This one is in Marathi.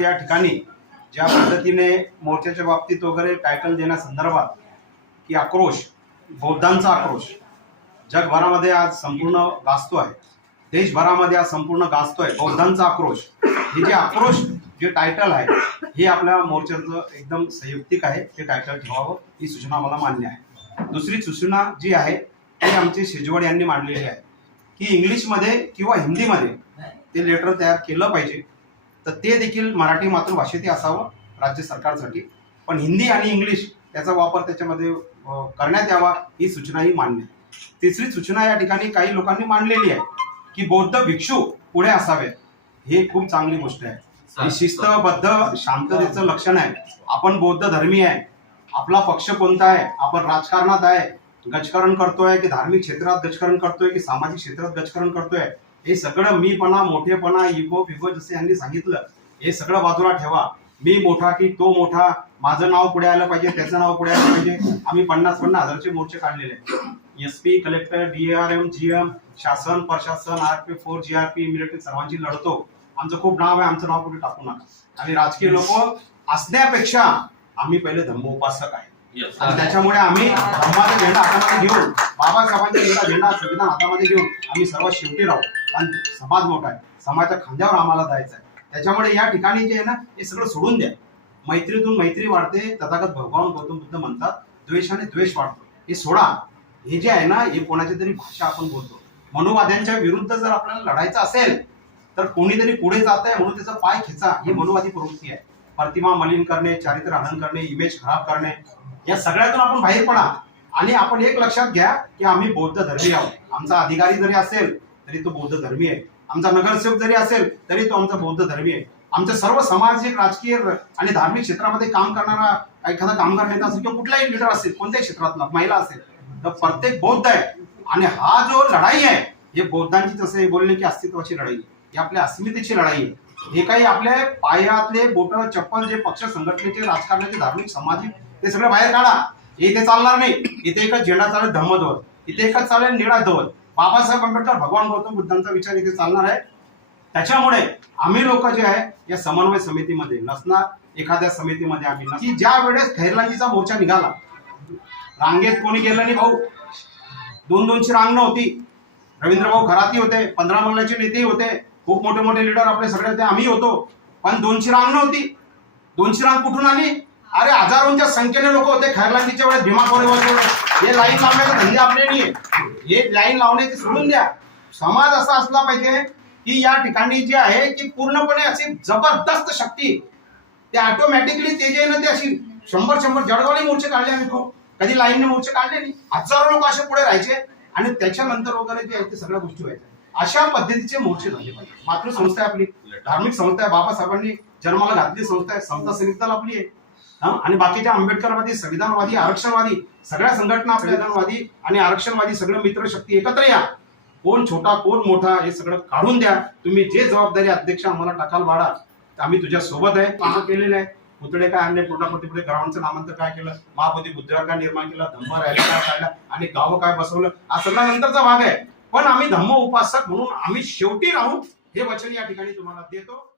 या ठिकाणी ज्या पद्धतीने मोर्चाच्या बाबतीत वगैरे टायटल देण्यासंदर्भात की आक्रोश बौद्धांचा आक्रोश जगभरामध्ये आज संपूर्ण गाजतो आहे देशभरामध्ये आज संपूर्ण गाजतोय. बौद्धांचा आक्रोश. हे जे आक्रोश जे टायटल आहे हे आपल्या मोर्चाचं एकदम संयुक्तिक आहे. ते टायटल ठेवावं. ही सूचना मला मान्य आहे. दुसरी सूचना जी आहे ती आमचे शेजवड यांनी मांडलेली आहे. की इंग्लिशमध्ये किंवा हिंदीमध्ये ते लेटर तयार केलं पाहिजे. तर ते देखील मराठी मातृभाषेतही असावं राज्य सरकारसाठी. पण हिंदी आणि इंग्लिश त्याचा वापर त्याच्यामध्ये करण्यात यावा ही सूचनाही मान्य तिसरी सूचना या ठिकाणी काही लोकांनी मांडलेली आहे की बौद्ध भिक्षू पुढे असावेत. हे खूप चांगली गोष्ट आहे. ही शिस्तबद्ध शांततेचं लक्षण आहे. आपण बौद्ध धर्मी आहे. आपला पक्ष कोणता आहे? आपण राजकारणात आहे. गजकरण करतोय की धार्मिक क्षेत्रात गजकरण करतोय की सामाजिक क्षेत्रात गजकरण करतोय? हे सगळं मीपणा मोठेपणा इगो फिगो जसे यांनी सांगितलं हे सगळं बाजूला ठेवा. मी मोठा की तो मोठा माझं नाव पुढे आलं पाहिजे त्याचं नाव पुढे आलं पाहिजे. आम्ही पन्नास पन्नास हजारचे मोर्चे काढलेले S P collector DRM GM शासन प्रशासन R P four G R P military सर्वांची लढतो. आमचं खूप नाव आहे आमचं नाव कुठे टाकू नका. आणि राजकीय लोक असण्यापेक्षा आम्ही पहिले धम्म उपासक आहे आणि त्याच्यामुळे आम्ही धर्माचा झेंडा हातामध्ये घेऊन बाबासाहेबांचा झेंडा झेंडा संविधान हातामध्ये घेऊन आम्ही सर्वात शेवटी राहू. आणि समाज मोठा आहे. समाजाच्या खांद्यावर आम्हाला जायचं आहे. त्याच्यामुळे या ठिकाणी जे आहे ना हे सगळं सोडून द्या. मैत्रीतून मैत्री वाढते तथागत भगवान गौतम बुद्ध म्हणतात द्वेषाने द्वेष वाढतो. हे सोडा. हे जे आहे ना हे कोणाची तरी भाषा आपण बोलतो. मनुवाद्यांच्या विरुद्ध जर आपल्याला लढायचं असेल तर कोणीतरी पुढे जात आहे म्हणून त्याचा पाय खेचा. ही मनुवादी प्रवृत्ती आहे. प्रतिमा मलिन करणे चारित्र्य हनन करणे इमेज खराब करणे या सगळ्यातून आपण बाहेर पडा. आणि आपण एक लक्षात घ्या की आम्ही बौद्ध धर्मी आहोत. आमचा अधिकारी जरी असेल तरी तो बौद्ध धर्मी आहे. आमचा नगरसेवक जरी असेल तरी तो आमचा बौद्ध धर्मी आहे. आमच्या सर्व सामाजिक राजकीय आणि धार्मिक क्षेत्रामध्ये काम करणारा एखादा कामगार नेता असेल किंवा कुठलाही लिडर असेल कोणत्याही क्षेत्रातला महिला असेल तर प्रत्येक बौद्ध आहे. आणि हा जो लढाई आहे हे बौद्धांची तसे बोलले की अस्तित्वाची लढाई आहे. ही आपल्या अस्मितेची लढाई आहे. हे काही आपल्या पायातले बोट चप्पल जे पक्ष संघटनेचे राजकारणाचे धार्मिक सामाजिक ते सगळं बाहेर काढा. हे इथे चालणार नाही. इथे एकच झेंडा चालेल धम्मध्वज. इथे एकच चालेल निळा ध्वज. बाबासाहेब आंबेडकर भगवान गौतम बुद्धांचा विचार इथे चालणार आहे. त्याच्यामुळे आम्ही लोक जे आहे या समन्वय समितीमध्ये नसणार. एखाद्या समितीमध्ये आम्ही की ज्या वेळेस खैरलांजीचा मोर्चा निघाला रांगेत कोणी गेलं नाही भाऊ. दोन दोनची रांग नव्हती रवींद्र भाऊ खराती होते पंधरा मंगलाचे नेतेही होते. खूप मोठे मोठे लीडर आपले सगळे होते आम्ही होतो. पण दोनची रांग नव्हती दोनची रांग कुठून आली? अरे हजारोंच्या संख्येने लोक होते खैरलांजीच्या वेळेस भीमा कोरेगाव हे लाईन लावण्याचा धंदे आपले नाहीये. हे लाईन लावण्याचे सोडून द्या. समाज असा असला पाहिजे की या ठिकाणी जे आहे की पूर्णपणे अशी जबरदस्त शक्ती ते ऑटोमॅटिकली ते जे ना ते अशी शंभर शंभर जळगावले मोर्चे काढले आम्ही तो हो. कधी लाईनने मोर्चे काढले नाही. हजारो लोक असे पुढे राहायचे आणि त्याच्यानंतर वगैरे जे आहे ते सगळ्या गोष्टी व्हायच्या. अशा पद्धतीचे मोर्चे झाले पाहिजे. मातृसंस्था आहे आपली धार्मिक संस्था आहे. बाबासाहेबांनी जन्माला घातली संस्था आहे. समता सैनिकदल आपली आहे. आणि बाकीच्या आंबेडकरवादी संविधानवादी आरक्षणवादी सगळ्या संघटना संविधानवादी आणि आरक्षणवादी सगळं मित्र शक्ती एकत्र या. कोण छोटा कोण मोठा हे सगळं काढून द्या. तुम्ही जे जबाबदारी अध्यक्ष आम्हाला टाकाल वाढा. आम्ही तुझ्या सोबत आहे. कामं केलेले आहे. पुतळे काय आणले? पूर्णपती पुढे गावांचं नामांतर काय केलं? महापती बुद्धिवार काय निर्माण केला? धम्म रॅली काय काढला आणि गावं काय बसवलं? हा सगळा नंतरचा भाग आहे. पण आम्ही धम्म उपासक म्हणून आम्ही शेवटी राहू हे वचन या ठिकाणी तुम्हाला देतो.